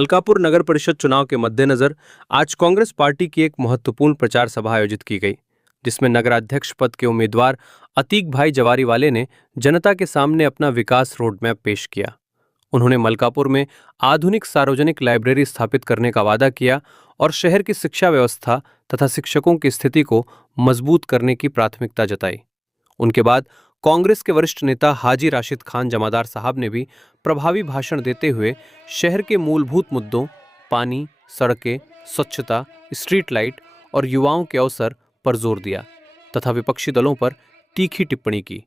मलकापुर नगर परिषद चुनाव के मद्देनजर आज कांग्रेस पार्टी की एक महत्वपूर्ण प्रचार सभा आयोजित की गई, जिसमें नगराध्यक्ष पद के उम्मीदवार अतीक भाई जवारीवाले ने जनता के सामने अपना विकास रोडमैप पेश किया। उन्होंने मलकापुर में आधुनिक सार्वजनिक लाइब्रेरी स्थापित करने का वादा किया और शहर की शिक्षा व्यवस्था तथा शिक्षकों की स्थिति को मजबूत करने की प्राथमिकता जताई। उनके बाद कांग्रेस के वरिष्ठ नेता हाजी राशिद खान जमादार साहब ने भी प्रभावी भाषण देते हुए शहर के मूलभूत मुद्दों पानी, सड़कें, स्वच्छता, स्ट्रीट लाइट और युवाओं के अवसर पर जोर दिया तथा विपक्षी दलों पर तीखी टिप्पणी की।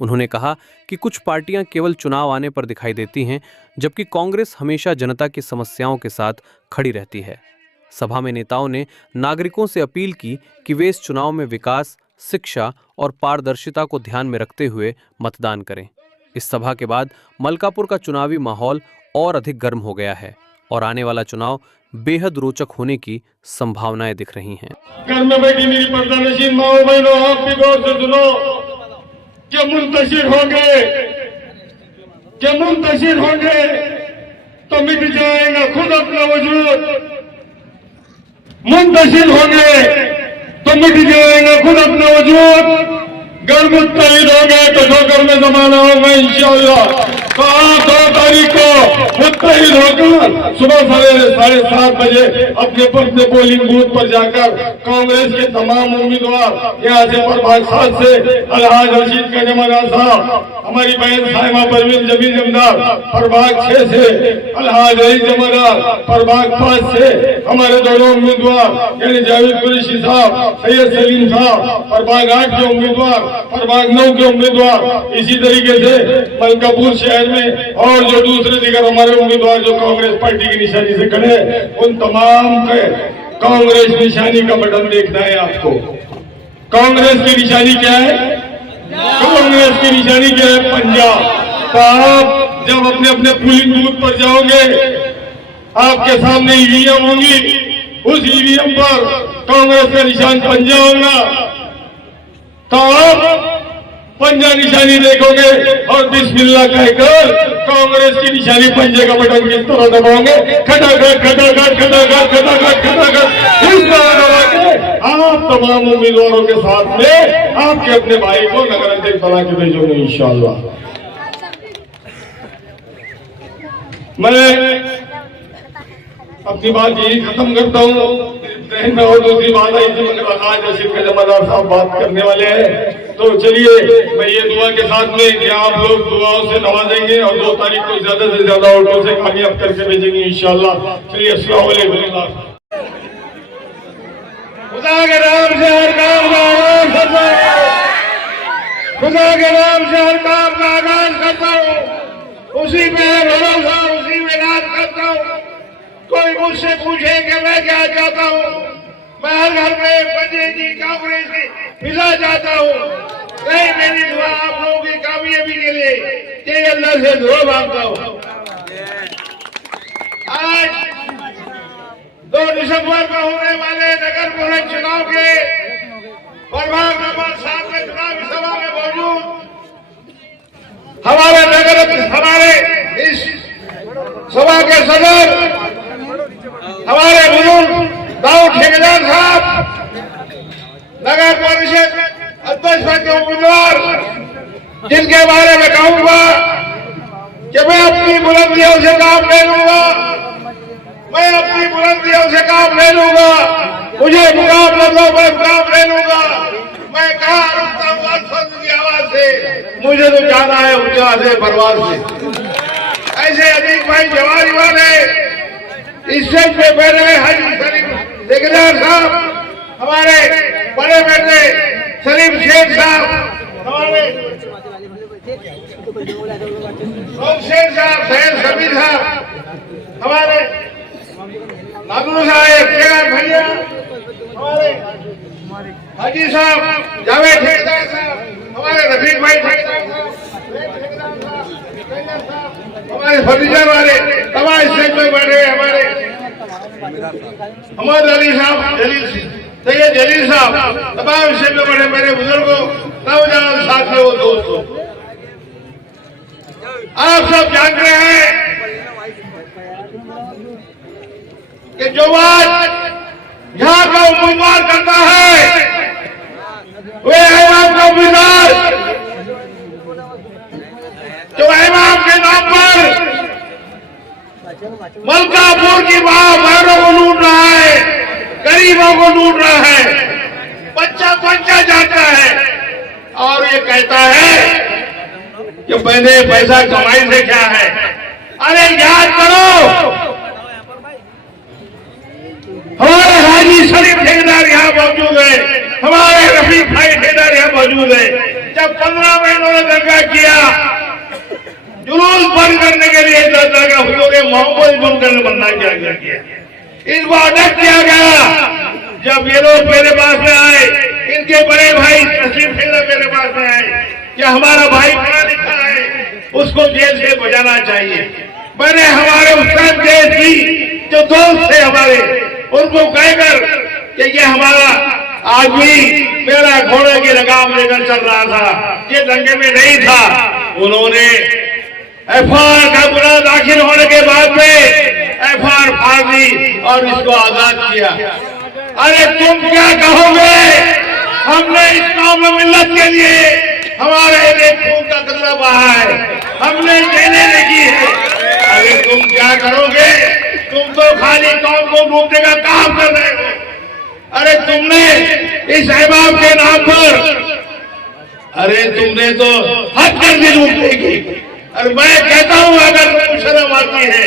उन्होंने कहा कि कुछ पार्टियां केवल चुनाव आने पर दिखाई देती हैं, जबकि कांग्रेस हमेशा जनता की समस्याओं के साथ खड़ी रहती है। सभा में नेताओं ने नागरिकों से अपील की कि वे इस चुनाव में विकास, शिक्षा और पारदर्शिता को ध्यान में रखते हुए मतदान करें। इस सभा के बाद मलकापुर का चुनावी माहौल और अधिक गर्म हो गया है और आने वाला चुनाव बेहद रोचक होने की संभावनाएं दिख रही हैं। घर में बैठी मेरी पर्दानशीन माओ बहनों, आप भी गौर से सुनो कि मुंतशिर होंगे तो मिट जाएगा खुद अपना वजूद। मुंतशिर होंगे तो मिट जाएगा खुद अपना वजूद। घर मुत्तहिद हो गए तो ठोकर में जमाना होगा इंशाअल्लाह। तो आप 2 तारीख को मुत्तहिद होकर सुबह 7:30 बजे अपने पोलिंग बूथ पर जाकर कांग्रेस के तमाम उम्मीदवार यहाँ से प्रभाग 7 से अलहाज रशीद का जमादार साहब, हमारी बहन साहिमा परवीन जमीन जमदार प्रभाग 6 से अलहाज रईस जमादार, प्रभाग 5 से हमारे दोनों उम्मीदवार यानी जावेद कुरैशी साहब, सैयद सलीम साहब, प्रभाग 8 के उम्मीदवार, प्रभाग 9 के उम्मीदवार, इसी तरीके से मलकापुर शहर में और जो दूसरे दिगर हमारे उम्मीदवार जो कांग्रेस पार्टी की निशानी से खड़े हैं, उन तमाम के कांग्रेस निशानी का बटन देखना है आपको। कांग्रेस की निशानी क्या है? कांग्रेस की निशानी क्या है? पंजा। तो आप जब अपने अपने पोलिंग बूथ पर जाओगे, आपके सामने ईवीएम होंगी, उस ईवीएम पर कांग्रेस का निशान पंजा होगा। तो आप पंजा निशानी देखोगे और बिस्मिल्लाह कहकर कांग्रेस की निशानी पंजे का बटन किस तरह दबाओगे? खटाखट खटाखट खटाखट खटाखट खटाखट इस तरह दबा के आप तमाम उम्मीदवारों के साथ में आपके अपने भाई को नगर अध्यक्ष बना के भेजोगे इंशाअल्लाह। मैं अपनी बात यही खत्म करता हूँ। और दूसरी बात आई थी मगर आज रशीद के जमादार साहब बात करने वाले हैं, तो चलिए मैं ये दुआ के साथ में कि आप लोग दुआओं से नवाजेंगे और 2 तारीख को ज्यादा से ज्यादा वोटों से कामयाब करके भेजेंगे इंशाअल्लाह। चलिए अस्सलाम वालेकुम। खुदा के नाम से हर काम का आगाज करता हूँ, खुदा के नाम से हर काम का आगाज करता हूँ, उसी पे भरोसा, उसी में रात करता हूँ। कोई मुझसे पूछे कि मैं क्या चाहता हूँ, मैं हर घर में पंजे की कांग्रेस की फिजा चाहता हूँ। नहीं, मेरी दुआ आप लोगों की कामयाबी के लिए कि अल्लाह से दुआ मांगता हूँ। आज 2 दिसंबर को होने वाले नगर परिषद चुनाव के प्रभाग नंबर 7 में चुनावी सभा में मौजूद हमारे इस सभा के सदर हमारे बुजुर्ग दाऊद ठेकेदार साहब, नगर परिषद अध्यक्ष पद के उम्मीदवार, जिनके बारे में कहूंगा कि मैं अपनी बुलंदियों से काम ले लूंगा, मैं अपनी बुलंदियों से काम ले लूंगा, मुझे मुकाबला दो, मैं काम ले लूंगा। मैं कहा रुकता हूँ अल्फाज की आवाज से, मुझे तो जाना है ऊंचा से परवाज से। ऐसे अतीक भाई जवारीवाले इससे पहले हाजी सलीम ठेकेदार साहब, हमारे बड़े बेटे सलीम शेख साहब, हमारे शेख साहब, सैयद समीर साहब, हमारे नागुल साहब, केदार भैया, हमारे हाजी साहब, जावेद ठेकेदार साहब, हमारे रफीक भाई ठेकेदार साहब, हमारे फर्नीचर वाले तमाम स्टेज में बैठे हमारे अली साहब, सैयद जलील साहब, तमाम स्टेज में बैठे मेरे बुजुर्गों, नौजवान साथियों, दोस्तों, आप सब जानते हैं कि जो बात यहाँ का उम्मीदवार करता है वे इमाम का उम्मीदवार जो इमाम के नाम पर मलकापुर की मां बहनों को लूट रहा है, गरीबों को लूट रहा है, बच्चा बच्चा जाता है और ये कहता है कि मैंने पैसा कमाई से क्या है। अरे याद करो, हमारे हाजी शरीफ ठेकेदार यहाँ मौजूद है, हमारे रफीक भाई ठेकेदार यहाँ मौजूद है। जब 15 महीनों ने दंगा किया, जुलूस बंद करने के लिए दंगा हुजूर मोहम्मद बनकर बनना किया, इनको अटक किया गया। जब ये लोग मेरे पास में आए, इनके बड़े भाई तस्लीम ठेकेदार मेरे पास में आए कि हमारा भाई पढ़ा लिखा है, उसको जेल से बचाना चाहिए। मैंने हमारे उस्ताद की जो दोस्त थे हमारे, उनको कहकर कि ये हमारा आदमी मेरा घोड़े की लगाम लेकर चल रहा था, ये दंगे में नहीं था। उन्होंने एफआईआर का गुनाह दाखिल होने के बाद में एफआईआर फाड़ दी और इसको आजाद किया। अरे तुम क्या कहोगे, हमने इस कौम में मिल्लत के लिए हमारे एक खून का कतरा बहा है, हमने जेलें लिखी है। अरे तुम क्या करोगे, तुम तो खाली कौम को लूटने का काम कर रहे हो। अरे तुमने इस इमाम के नाम पर, अरे तुमने तो हद कर दी लूटने की। और मैं कहता हूं अगर तुम शर्म आती है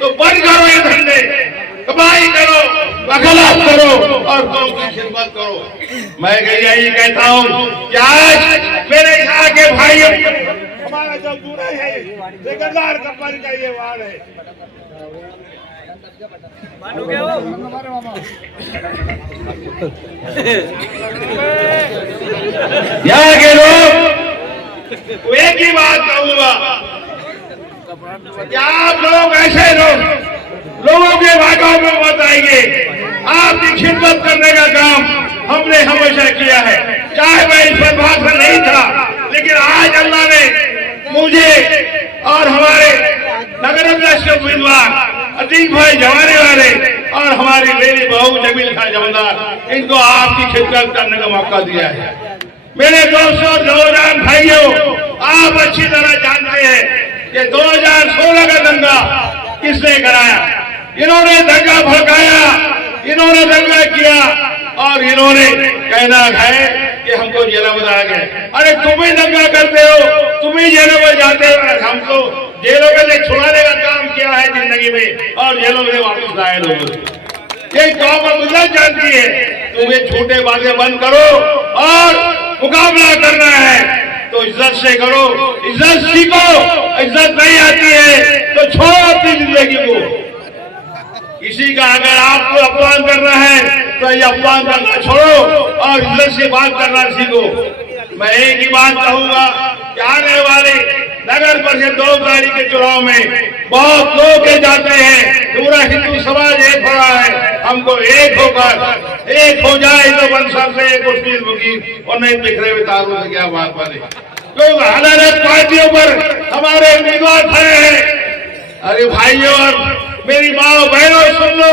तो बंद करो ये धंधे, कमाई करो, वकालत करो और कौम की खिदमत करो। मैं यही कहता हूं कि आज मेरे यहाँ के भाइयों, हमारा जो दूरा है ठेकेदार कंपनी का ये वार्ड है, यहाँ के लोग एक ही बात कहूंगा कि आप लोग ऐसे लोगों के भागों में मत आएंगे। आपकी खिदमत करने का काम हमने हमेशा किया है, चाहे मैं इस पर भाषण नहीं था, लेकिन आज अल्लाह ने मुझे और हमारे नगर अध्यक्ष के उम्मीदवार अतीक भाई जवानी वाले और हमारी मेरी बहू जमील खान जमदार, इनको आपकी खिदमत करने का मौका दिया है। मेरे दोस्तों और नौजवान भाइयों, आप अच्छी तरह जानते हैं कि 2016 का दंगा किसने कराया। इन्होंने दंगा भड़काया, इन्होंने दंगा किया और इन्होंने कहना है कि हमको जेलों में डाला गया। अरे तुम ही दंगा करते हो, तुम ही जेलों में जाते हो, हमको जेलों में से छुड़ाने का काम किया है जिंदगी में और जेलों में वापस लाए लोग। ये कौम गुजर जानती है। तुम ये छोटे बातें बंद करो और मुकाबला करना है तो इज्जत से करो, इज्जत सीखो। इज्जत नहीं आती है तो छोड़ो अपनी जिंदगी को। किसी का अगर आपको अपमान करना है तो ये अपमान करना छोड़ो और इज्जत से बात करना सीखो। मैं एक ही बात कहूंगा कि आने वाले नगर परिषद 2 तारीख के चुनाव में बहुत लोग जाते हैं, पूरा हिंदू समाज एक हो रहा है। हमको एक होकर एक हो जाए तो वंशर से एक मुश्किल होगी और नहीं बिखरे हुए तारों से क्या बात बने। क्योंकि अलग पार्टियों पर हमारे उम्मीदवार खड़े हैं। अरे भाइयों और मेरी माँ बहनों सुन लो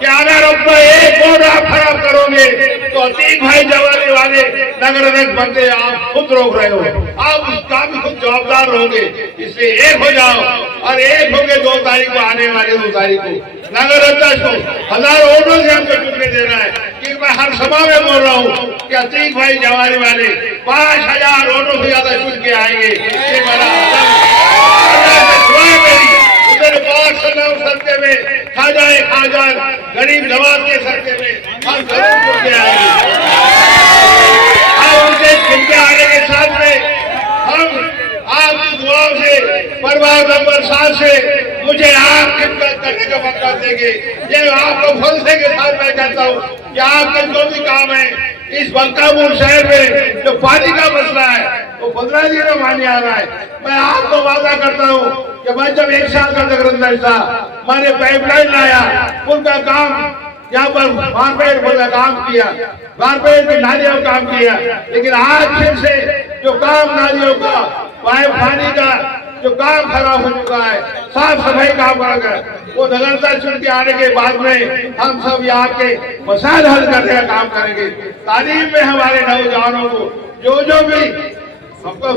कि अगर अपना एक वोट आप खराब करोगे तो अतीक भाई जवानी वाले नगर अध्यक्ष बनते आप खुद रोक रहे हो, आप उस काम में खुद जवाबदार रहोगे। इसलिए एक हो जाओ और एक होके 2 तारीख को, आने वाले 2 तारीख को नगर अध्यक्ष को 1000 वोटों से हमको चुनने देना है। क्योंकि मैं हर सभा में बोल रहा हूँ कि अतीक भाई जवानी वाले 5000 वोटों से ज्यादा चुन के आएंगे। ये मेरा मेरे पास सत्य में खाजा गरीब नवाज के सत्य में हम जरूर चुन के आएंगे। और उनके चुन के आने के साथ में हम आपकी दुआओं से, परिवार नंबर 7 से मुझे आप खिदमत करने का मौका देंगे। ये आपको भरोसे के साथ मैं कहता हूँ कि आपके जो भी काम है इस बंकापुर शहर में जो पानी का मसला है वो 15 दिन में पानी आ रहा है। मैं आपको वादा करता हूँ कि मैं जब 1 साल का नगर अध्यक्ष था, मैंने पाइपलाइन लाया, पुल का काम यहाँ पर मारपेट का काम किया, मारपेट की नालियों का काम किया। लेकिन आज फिर से जो काम नालियों का, पानी का जो काम खराब हो चुका है, साफ सफाई काम कर गए, वो नगरता चुन के आने के बाद में हम सब यहाँ के मसाइल हल करने का काम करेंगे। तालीम में हमारे नौजवानों को जो भी हमको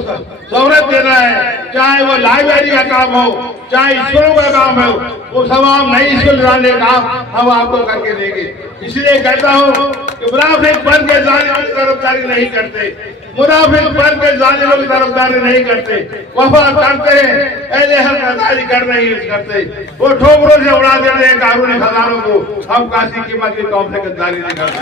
सहूलत देना है, चाहे वो लाइब्रेरी का काम हो, चाहे स्कूलों का काम हो, वो सब हम नई स्कूल डालने का हम आपको करके देंगे। इसलिए कहता हूँ कि मुनाफिक बन के जालिम की तरफदारी नहीं करते, मुनाफिक बन के जालिमों की तरफदारी नहीं करते, वफा करते हैं, ऐसे हरकतारी कर नहीं करते, वो ठोकरों से उड़ा देते हैं कानूनी खजानों को। हम काशी की मत की कौम से गद्दारी नहीं करते।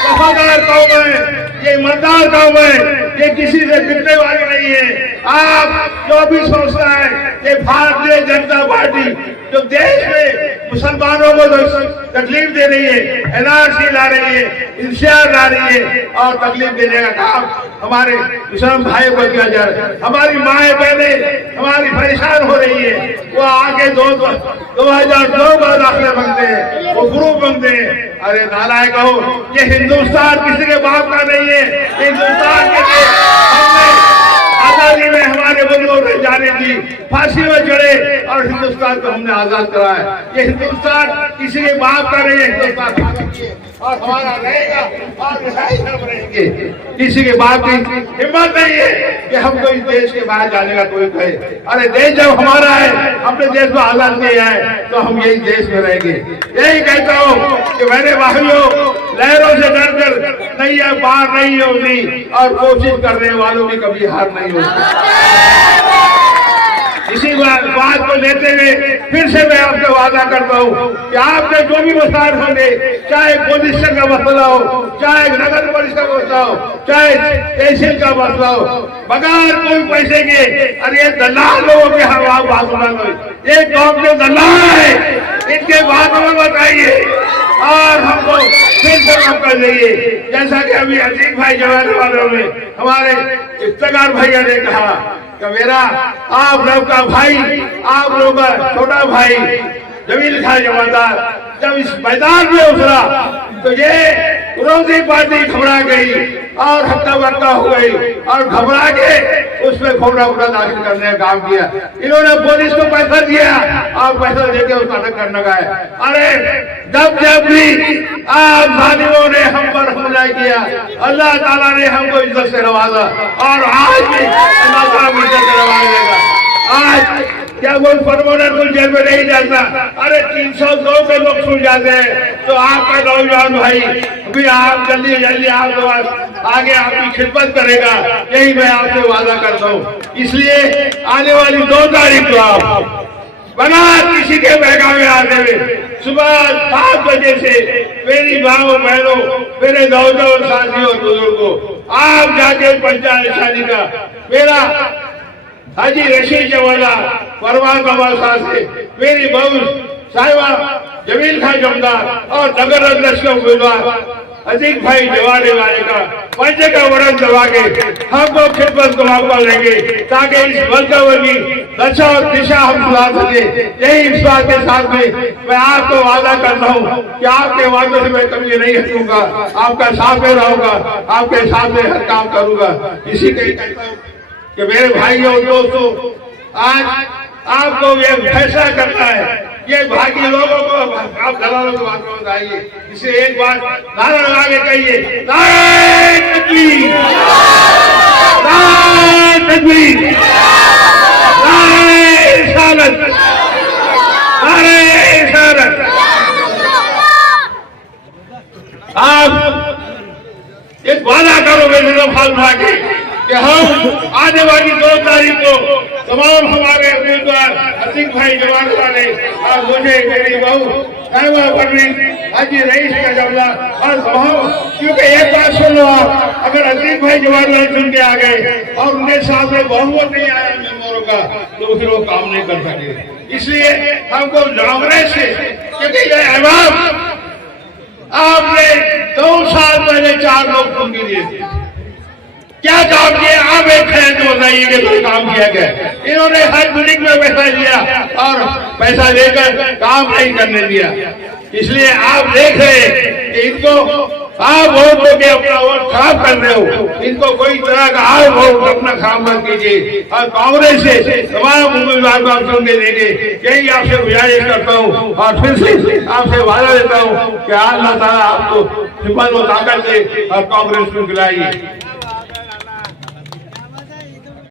वफादार कौम है, ये ईमानदार कौम है, ये किसी से बिकने वाली नहीं है। आप जो भी सोचता है कि भारतीय जनता पार्टी जो देश में मुसलमानों को तकलीफ दे रही है, एनआरसी ला रही है, इंसियार ला रही है और तकलीफ देने का काम हमारे मुसलमान भाइयों को किया जा रहा है। हमारी माएं बहनें हमारी परेशान हो रही है, वो आगे 2002 का दाखिला मांगते हैं, वो ग्रुप मांगते हैं। अरे नालायक हो, ये हिंदुस्तान किसी के बाप का नहीं है। हिंदुस्तान के लिए हमने आजादी में हमारे बुजुर्गों ने जाने दी, फांसी में चढ़े और हिंदुस्तान को हमने आजाद कराया। ये हिंदुस्तान किसी के बाप का नहीं है, हिंदुस्तान और हमारा रहेगा और रहेंगे। किसी के बाप की हिम्मत नहीं है कि हमको इस देश के बाहर जाने का कोई कहे। अरे देश जब हमारा है, अपने देश को आजाद किया है, तो हम यही देश में रहेंगे। यही कहता हूँ कि मेरे भाइयों, लहरों से डरकर नैया पार नहीं होती और कोशिश करने वालों की कभी हार नहीं होती। इसी बात को लेते हुए फिर से मैं आपसे वादा करता हूँ कि आपके जो भी मसाइल होंगे, चाहे पोजीशन का मसला हो, चाहे नगर परिषद का मसला हो, चाहे तहसील का मसला हो, बगैर कोई पैसे के, अरे ये दलाल लोगों के हवा बात लो, ये कौम के दलाल है, इनके बातों में बताइए और हमको फिर से काम कर देंगे। जैसा कि अभी अजीत भाई जवान वालों में हमारे इफ्तिकार भैया ने कहा कि मेरा आप लोग का भाई, आप लोग का छोटा भाई जमील खान जमादार जब इस मैदान में उतरा तो ये विरोधी पार्टी घबरा गई और हक्का बक्का हो गई और घबरा के उसमें खोबरा उड़ा दाखिल करने का काम किया। इन्होंने पुलिस को पैसा दिया और पैसा देके उसका अटक करने का है। अरे जब भी आप जालिमों ने हम पर हमला किया, अल्लाह ताला ने हमको इज्जत से नवाजा और आज भी अल्लाह ताला इज्जत से नवाजेगा। आज क्या वो परमानेंट को जेल में नहीं जाता? अरे 302 के लोग सुन जाते हैं। तो आपका नौजवान भाई अभी आप जल्दी आप आगे आपकी खिदमत करेगा, यही मैं आपसे वादा करता हूँ। इसलिए आने वाली 2 तारीख को आप बना किसी के बहकावे आते हुए सुबह 7 बजे से मेरी माओ बहनों, मेरे नौजवान साथियों और बुजुर्गों, आप जाके पंचायत शादी का मेरा हाजी रशीद जवाला परवान बाबा साहब से मेरी बहू साहिबा जमील खान जमदार और नगर अध्यक्ष का उम्मीदवार अजीत भाई जवाने वाले का पंजे का वरण दबा के हमको खिदमत को मौका लेंगे ताकि इस वर्ग की दशा और दिशा हम सुधार सके। यही विश्वास के साथ में मैं आपको वादा करता हूँ कि आपके वादे से मैं कभी नहीं हटूंगा, आपका साथ में रहूंगा, आपके साथ में हर काम करूंगा। इसी के कहता हूँ कि मेरे भाइयों और दोस्तों, आज आपको ये फैसला करना है, ये भागी लोगों को आप दलालों की बात में बताइए। इसे एक बार नारा लगा के कहिए, नारे तकबीर, नारे तकबीर, नारे रिसालत, नारे रिसालत। आप एक वादा करो मेरे फाल उठा के कि हम आने वाली 2 तारीख को तमाम हमारे उम्मीदवार अतीक भाई जवान वाले और मुझे मेरी बहू साहिबा परवीन हाजी रईस का जमला और तमाम, क्योंकि एक बात सुन लो आप, अगर अतीक भाई जवान वाले चुन के आ गए और उनके सामने बहुमत नहीं आया मेंबरों का तो फिर वो काम नहीं कर सके। इसलिए हमको कांग्रेस से, क्योंकि ये अहबाब आपने 2 साल पहले 4 लोग चुन के दिए थे, क्या काम किया? आप एक है तो बताइए कि कोई काम किया गया? इन्होंने हर मीटिंग में पैसा लिया और पैसा लेकर काम नहीं करने दिया। इसलिए आप देख रहे कि इनको आप वोट लोगे अपना वोट खराब कर रहे हो, इनको कोई तरह का आप वोट अपना खराब मत कीजिए। और कांग्रेस से तमाम उम्मीदवार को आप चुनके देंगे, यही आपसे गुजारिश करता हूँ और फिर से आपसे वादा देता हूँ कि अल्लाह ताला आपको हिम्मत और ताकत दे और कांग्रेस को गिराइए।